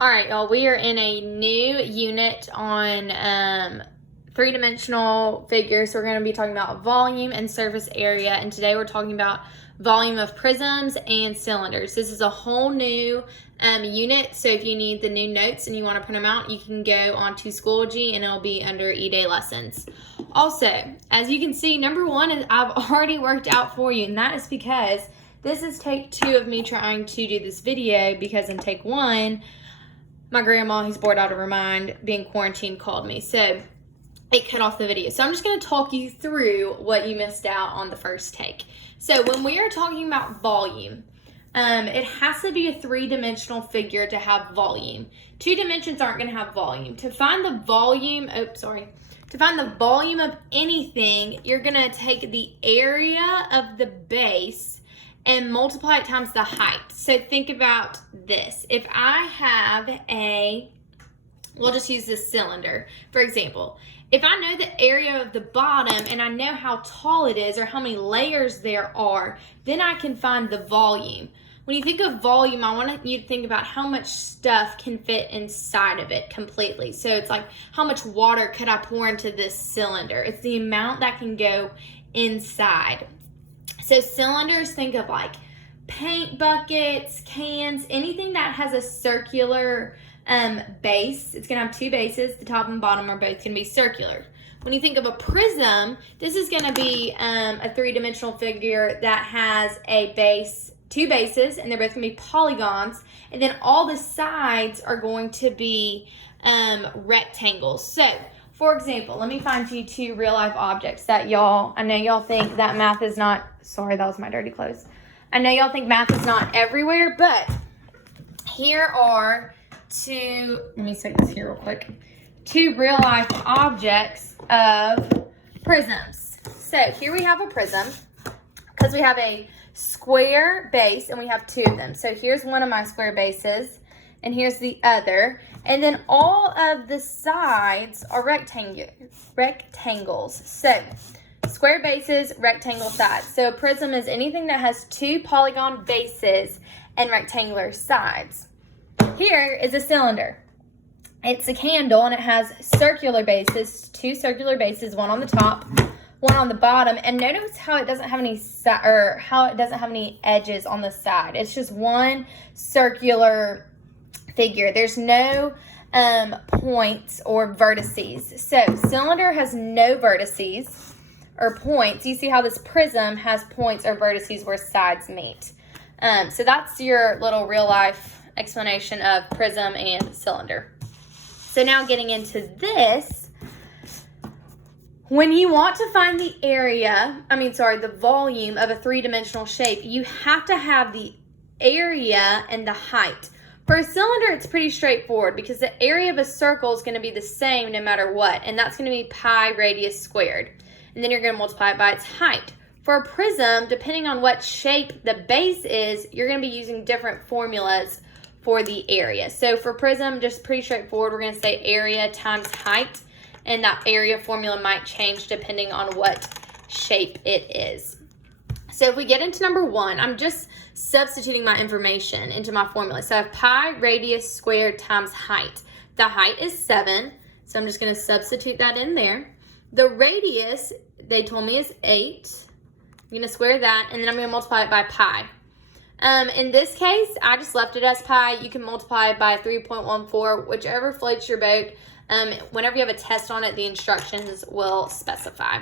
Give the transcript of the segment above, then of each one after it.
All right, y'all, we are in a new unit on three-dimensional figures. So we're going to be talking about volume and surface area, and today we're talking about volume of prisms and cylinders. This is a whole new unit, so if you need the new notes and you want to print them out, you can go on to Schoology and it'll be under E-Day Lessons. Also, as you can see, number one is I've already worked out for you, and that is because this is take 2 of me trying to do this video, because in take 1, my grandma, who's bored out of her mind, being quarantined, called me. So it cut off the video. So I'm just going to talk you through what you missed out on the first take. So when we are talking about volume, it has to be a 3-dimensional figure to have volume. 2 dimensions aren't going to have volume. To find the volume, to find the volume of anything, you're going to take the area of the base and multiply it times the height. So think about this. If I have we'll just use this cylinder, for example. If I know the area of the bottom and I know how tall it is or how many layers there are, then I can find the volume. When you think of volume, I want you to think about how much stuff can fit inside of it completely. So it's like, how much water could I pour into this cylinder? It's the amount that can go inside. So cylinders, think of like paint buckets, cans, anything that has a circular base. It's going to have 2 bases. The top and bottom are both going to be circular. When you think of a prism, this is going to be a 3-dimensional figure that has a base, 2 bases, and they're both going to be polygons. And then all the sides are going to be rectangles. So, for example, let me find you 2 real-life objects that I know y'all think that math is not, sorry, that was my dirty clothes. I know y'all think math is not everywhere, but here are 2, let me say this here real quick, 2 real-life objects of prisms. So here we have a prism, because we have a square base, and we have 2 of them. So here's one of my square bases, and here's the other. And then all of the sides are rectangles. So square bases, rectangle sides. So a prism is anything that has 2 polygon bases and rectangular sides. Here is a cylinder. It's a candle, and it has circular bases, 2 circular bases, one on the top, one on the bottom. And notice how it doesn't have any edges on the side. It's just one circular figure. There's no points or vertices. So cylinder has no vertices or points. You see how this prism has points or vertices where sides meet. So that's your little real life explanation of prism and cylinder. So now getting into this, when you want to find the the volume of a 3-dimensional shape, you have to have the area and the height. For a cylinder, it's pretty straightforward, because the area of a circle is going to be the same no matter what, and that's going to be pi radius squared. And then you're going to multiply it by its height. For a prism, depending on what shape the base is, you're going to be using different formulas for the area. So for prism, just pretty straightforward. We're going to say area times height, and that area formula might change depending on what shape it is. So if we get into number 1, I'm just substituting my information into my formula. So I have pi radius squared times height. The height is 7, so I'm just going to substitute that in there. The radius, they told me, is 8. I'm going to square that, and then I'm going to multiply it by pi. In this case, I just left it as pi. You can multiply it by 3.14, whichever floats your boat. Whenever you have a test on it, the instructions will specify.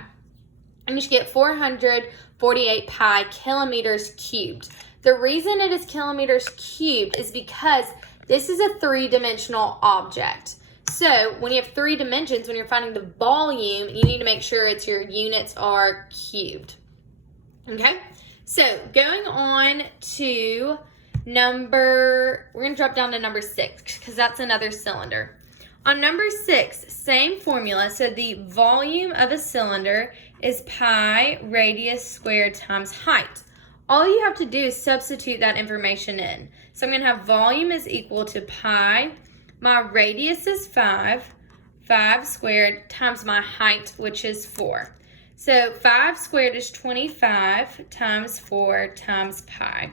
And you should get 448 pi kilometers cubed. The reason it is kilometers cubed is because this is a 3-dimensional object. So when you have 3 dimensions, when you're finding the volume, you need to make sure your units are cubed. Okay? So going on to we're going to drop down to number 6, because that's another cylinder. On number 6, same formula. So the volume of a cylinder is pi radius squared times height. All you have to do is substitute that information in. So I'm going to have volume is equal to pi. My radius is 5 squared times my height, which is 4. So 5 squared is 25 times 4 times pi.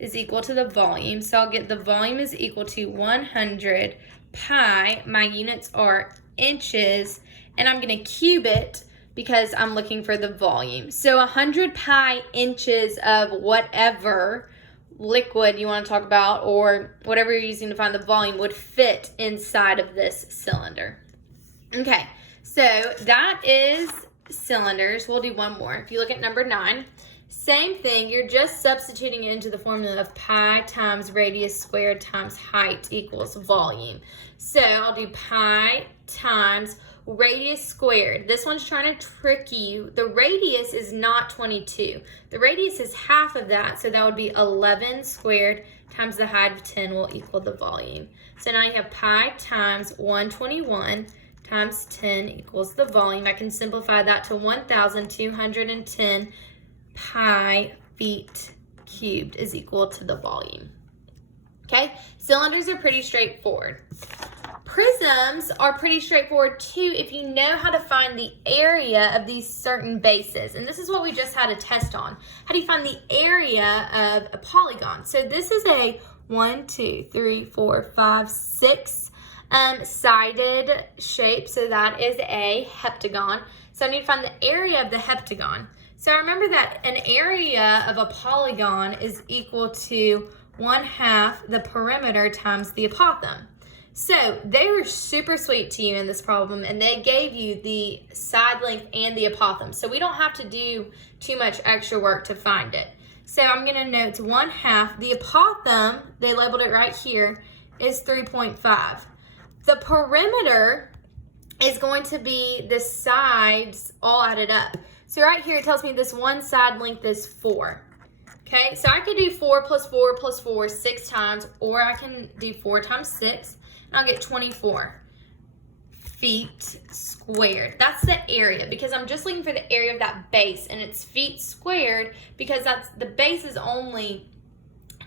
is equal to the volume. So I'll get the volume is equal to 100 pi. My units are inches, and I'm going to cube it because I'm looking for the volume. So 100 pi inches of whatever liquid you want to talk about, or whatever you're using to find the volume, would fit inside of this cylinder. Okay, so that is cylinders. We'll do one more. If you look at number 9, same thing, you're just substituting it into the formula of pi times radius squared times height equals volume. So I'll do pi times radius squared. This one's trying to trick you. The radius is not 22. The radius is half of that, so that would be 11 squared times the height of 10 will equal the volume. So now you have pi times 121 times 10 equals the volume. I can simplify that to 1,210 pi feet cubed is equal to the volume. Okay, cylinders are pretty straightforward. Prisms are pretty straightforward too if you know how to find the area of these certain bases. And this is what we just had a test on. How do you find the area of a polygon? So this is a 1, 2, 3, 4, 5, 6 sided shape. So that is a heptagon. So I need to find the area of the heptagon. So remember that an area of a polygon is equal to 1/2 the perimeter times the apothem. So they were super sweet to you in this problem, and they gave you the side length and the apothem. So we don't have to do too much extra work to find it. So I'm going to note it's 1/2. The apothem, they labeled it right here, is 3.5. The perimeter is going to be the sides all added up. So right here it tells me this one side length is 4. Okay, so I could do 4 plus 4 plus 4 6 times, or I can do 4 times 6. I'll get 24 feet squared. That's the area, because I'm just looking for the area of that base, and it's feet squared because the base is only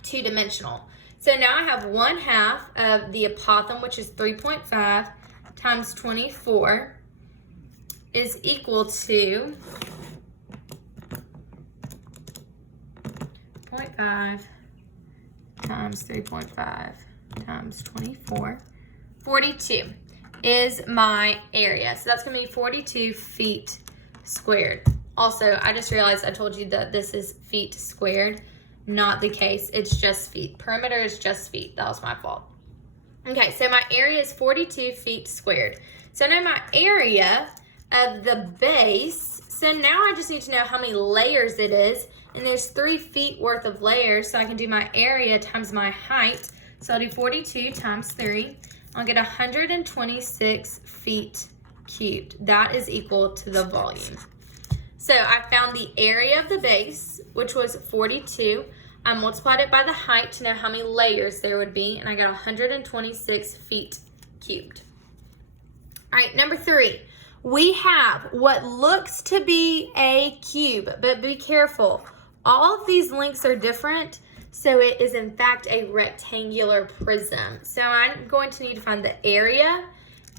2-dimensional. So now I have 1/2 of the apothem, which is 3.5 times 24 is equal to 0.5 times 3.5 times 24. 42 is my area. So that's going to be 42 feet squared. Also, I just realized I told you that this is feet squared. Not the case. It's just feet. Perimeter is just feet. That was my fault. Okay, so my area is 42 feet squared. So now my area of the base, so now I just need to know how many layers it is. And there's 3 feet worth of layers, so I can do my area times my height. So I'll do 42 times 3. I'll get 126 feet cubed. That is equal to the volume. So I found the area of the base, which was 42. I multiplied it by the height to know how many layers there would be, and I got 126 feet cubed. All right, number 3. We have what looks to be a cube, but be careful. All of these lengths are different, so it is in fact a rectangular prism. So I'm going to need to find the area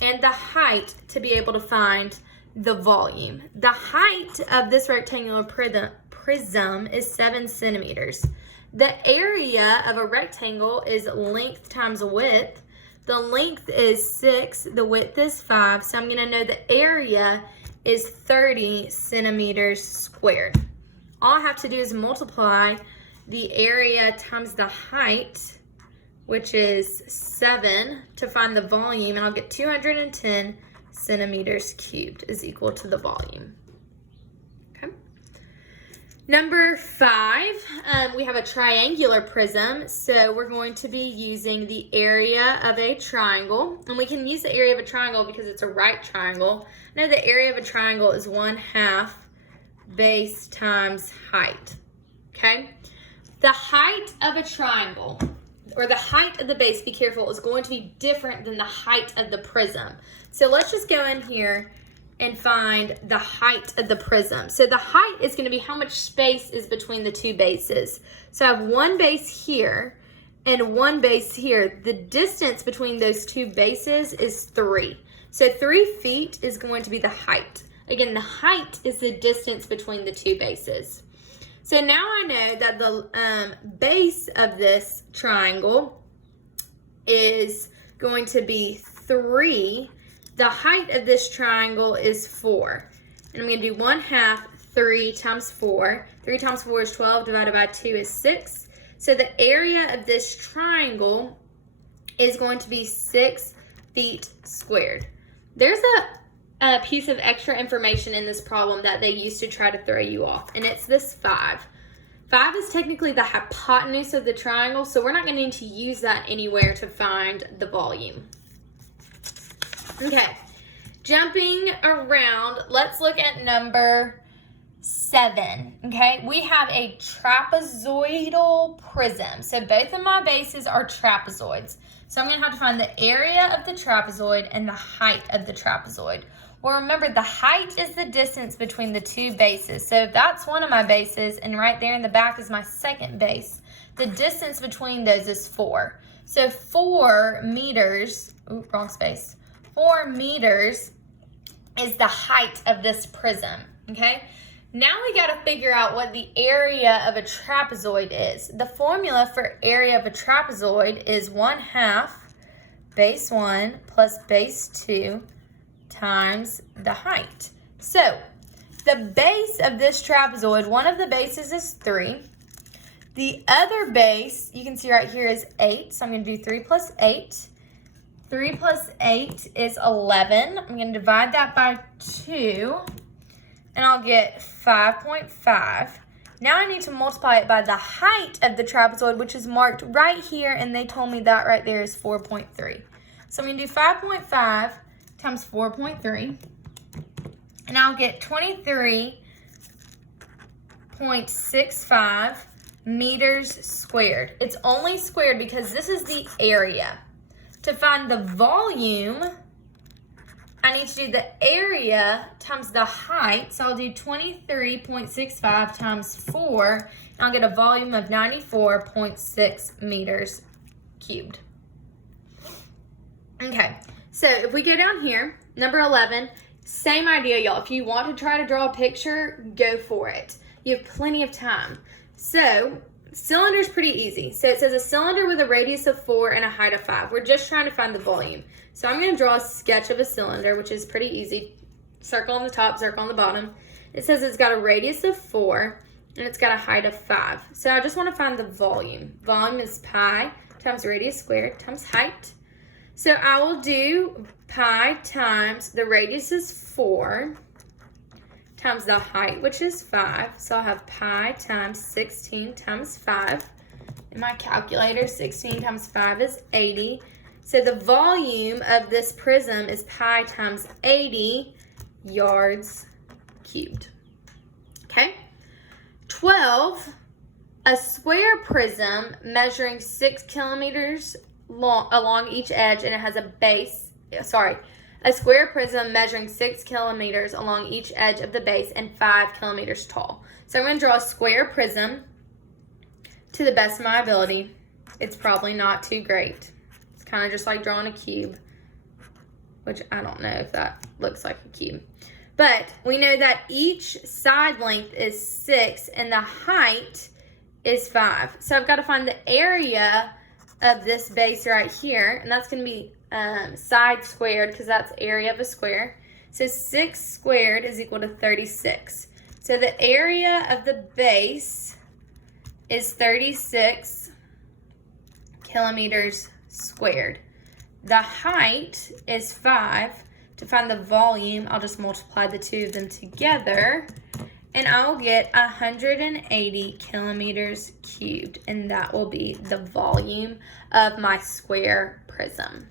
and the height to be able to find the volume. The height of this rectangular prism is 7 centimeters. The area of a rectangle is length times width. The length is 6, the width is 5, so I'm going to know the area is 30 centimeters squared. All I have to do is multiply the area times the height, which is 7, to find the volume, and I'll get 210 centimeters cubed is equal to the volume. Okay. Number 5, we have a triangular prism, so we're going to be using the area of a triangle, and we can use the area of a triangle because it's a right triangle. I know the area of a triangle is 1/2 base times height. Okay, the height of a triangle, or the height of the base, be careful, is going to be different than the height of the prism. So let's just go in here and find the height of the prism. So the height is going to be how much space is between the two bases. So I have one base here and one base here. The distance between those two bases is 3. So 3 feet is going to be the height. Again, the height is the distance between the two bases. So now I know that the base of this triangle is going to be 3. The height of this triangle is 4. And I'm going to do 1/2 3 times 4. 3 times 4 is 12, divided by 2 is 6. So the area of this triangle is going to be 6 feet squared. There's a piece of extra information in this problem that they used to try to throw you off, and it's this 5. 5 is technically the hypotenuse of the triangle, so we're not going to need to use that anywhere to find the volume. Okay, jumping around, let's look at number 7. Okay, we have a trapezoidal prism. So both of my bases are trapezoids. So I'm going to have to find the area of the trapezoid and the height of the trapezoid. Well, remember, the height is the distance between the two bases. So that's one of my bases, and right there in the back is my second base. The distance between those is 4. So 4 meters, ooh, wrong space. 4 meters is the height of this prism, okay? Now we got to figure out what the area of a trapezoid is. The formula for area of a trapezoid is 1/2 base 1 plus base 2 times the height. So the base of this trapezoid, one of the bases is 3. The other base, you can see right here, is 8. So I'm going to do 3 plus 8. 3 plus 8 is 11. I'm going to divide that by 2. And I'll get 5.5. Now I need to multiply it by the height of the trapezoid, which is marked right here, and they told me that right there is 4.3. So I'm going to do 5.5 times 4.3, and I'll get 23.65 meters squared. It's only squared because this is the area. To find the volume, I need to do the area times the height, so I'll do 23.65 times 4, and I'll get a volume of 94.6 meters cubed. Okay, so if we go down here, number 11, same idea, y'all. If you want to try to draw a picture, go for it. You have plenty of time. So, cylinder is pretty easy. So it says a cylinder with a radius of 4 and a height of 5. We're just trying to find the volume. So I'm going to draw a sketch of a cylinder, which is pretty easy. Circle on the top, circle on the bottom. It says it's got a radius of 4 and it's got a height of 5. So I just want to find the volume. Volume is pi times radius squared times height. So I will do pi times the radius is 4 times the height, which is 5. So I'll have pi times 16 times 5. In my calculator, 16 times 5 is 80. So the volume of this prism is pi times 80 yards cubed. Okay. 12, a square prism measuring 6 kilometers long along each edge, and it has a base, a square prism measuring 6 kilometers along each edge of the base and 5 kilometers tall. So I'm going to draw a square prism to the best of my ability. It's probably not too great. It's kind of just like drawing a cube, which I don't know if that looks like a cube. But we know that each side length is 6 and the height is 5. So I've got to find the area of this base right here, and that's going to be side squared because that's area of a square. So 6 squared is equal to 36. So the area of the base is 36 kilometers squared. The height is 5. To find the volume, I'll just multiply the two of them together, and I'll get 180 kilometers cubed, and that will be the volume of my square prism.